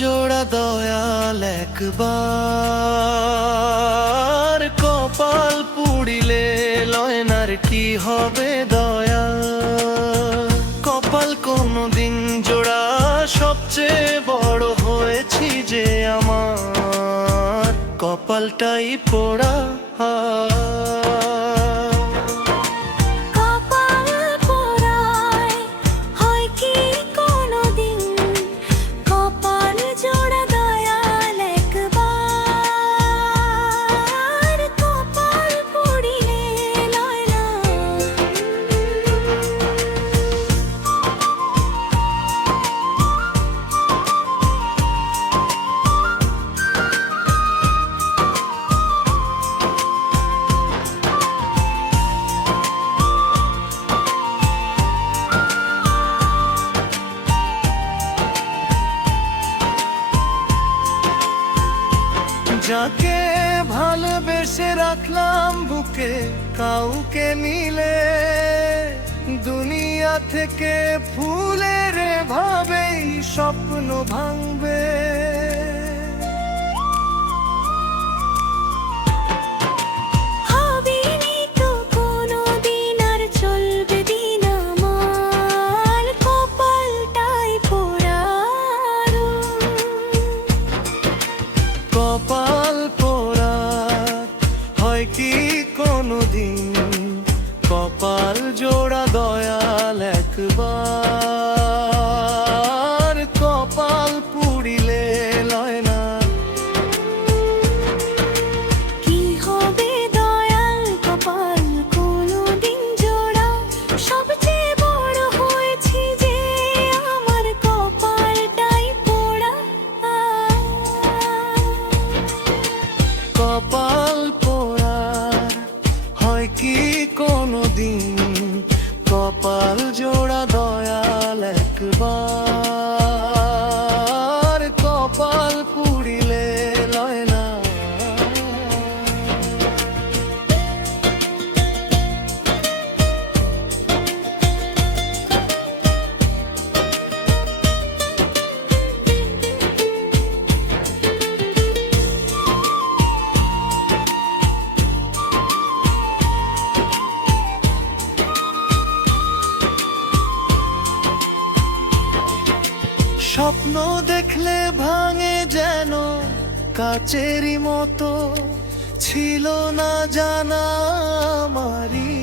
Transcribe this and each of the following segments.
জোড়া দয়াল একবার, কপাল পুড়িলে লয়নার কি হবে দয়া। কপাল কোনদিন জোড়া, সবচেয়ে বড় হয়েছি যে আমার, কপালটাই পোড়া। যাকে ভালোবেসে রাখলাম বুকে, কাউকে নিলে দুনিয়া থেকে ফুলের ভাবেই স্বপ্ন ভাঙবে। কপাল পোড়া হয় কি কোনদিন, কপাল জোড়া দয়াল একবার, কপাল পুড়িলে লয় না। কি হবে দয়াল কপাল কোনদিন জোড়া, সবচেয়ে বড় হয়েছি যে আমার, কপালটাই পোড়া। কপাল পোড়া হয় কি কোনদিন, কপাল জোড়া দয়াল একবার, কপাল পুড়িলে লয় না। স্বপ্ন দেখলে ভাঙে যেন কাচেরই মতো, ছিল না জানা আমারই,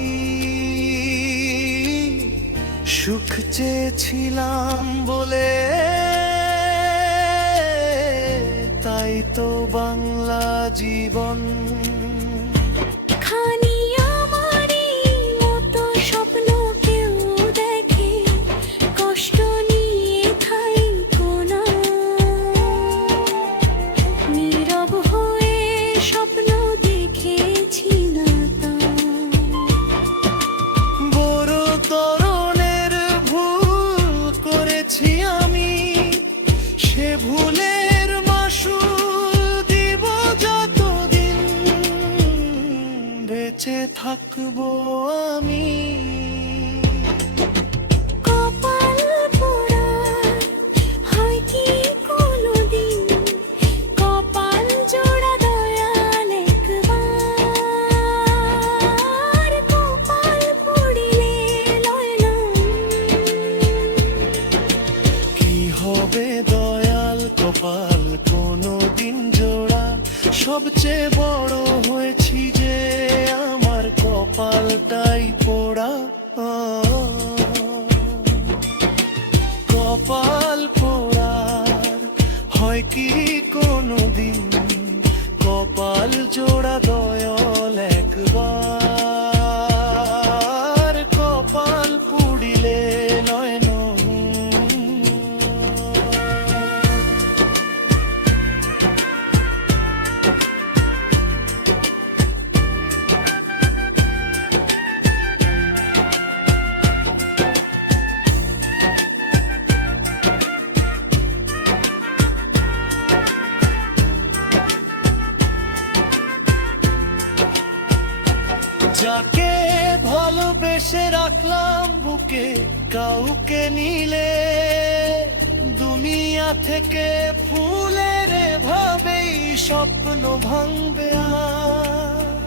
সুখ চেয়েছিলাম বলে তাই তো বাংলা জীবন। ভুলের মাসুল দিব যতদিন বেঁচে থাকবো আমি। কপাল পোড়া হয় কি কোনদিন, কপাল জোড়া দয়াল একবার, কপাল পুড়িলে লয় না। কি হবে দয়াল কপাল কোনদিন জোড়া, সবচেয়ে বড় হয়েছি যে আমার, কপালটাই পোড়া। কপাল পোড়ার হয় কি কোনদিন, কপাল জোড়া দয়াল একবার, কপাল পুড়িলে নয় না। যাকে ভালোবেসে রাখলাম বুকে, কাউকে নিলে দুনিয়া থেকে ফুলের ভাবেই স্বপ্ন ভাঙবে আর